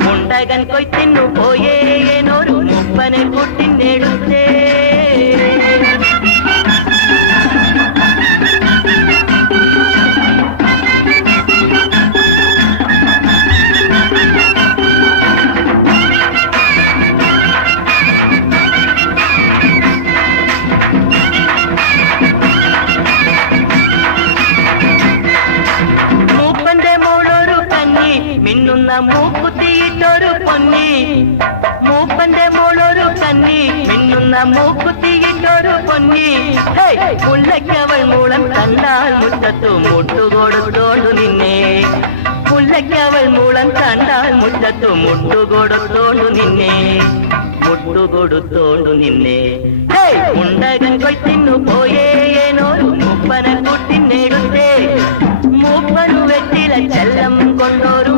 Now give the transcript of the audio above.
മുണ്ടകൻ കൊയ്ത്തിന്നു പോയേനൊരു മുപ്പനെ കൂട്ടിനെടുത്തേ മിന്നുന്ന മൂക്കുത്തിയിട്ടൊരു പൊന്നി മൂപ്പന്റെ മോളൊരു കന്നി മിന്നുന്ന മൂക്കുത്തിയിട്ടൊരു പൊന്നി മുല്ലയ്ക്കവൾ മൂളം കണ്ടാൽ മുറ്റത്തു മുട്ടുകൊടുത്തോണ്ടു നിന്നെ മുല്ലയ്ക്കവൾ മൂളം കണ്ടാൽ മുറ്റത്തു മുട്ടുകൊടുത്തോണ്ടു നിന്നെ മുട്ടുകൊടുത്തോണ്ടു നിന്നെ മുണ്ടകൻ കൊയ്ത്തിന്നു പോയേനൊരു മൂപ്പനെ കൂട്ടിനെടുത്തേ മൂപ്പനു വെറ്റില ചെല്ലം കൊണ്ടൊരു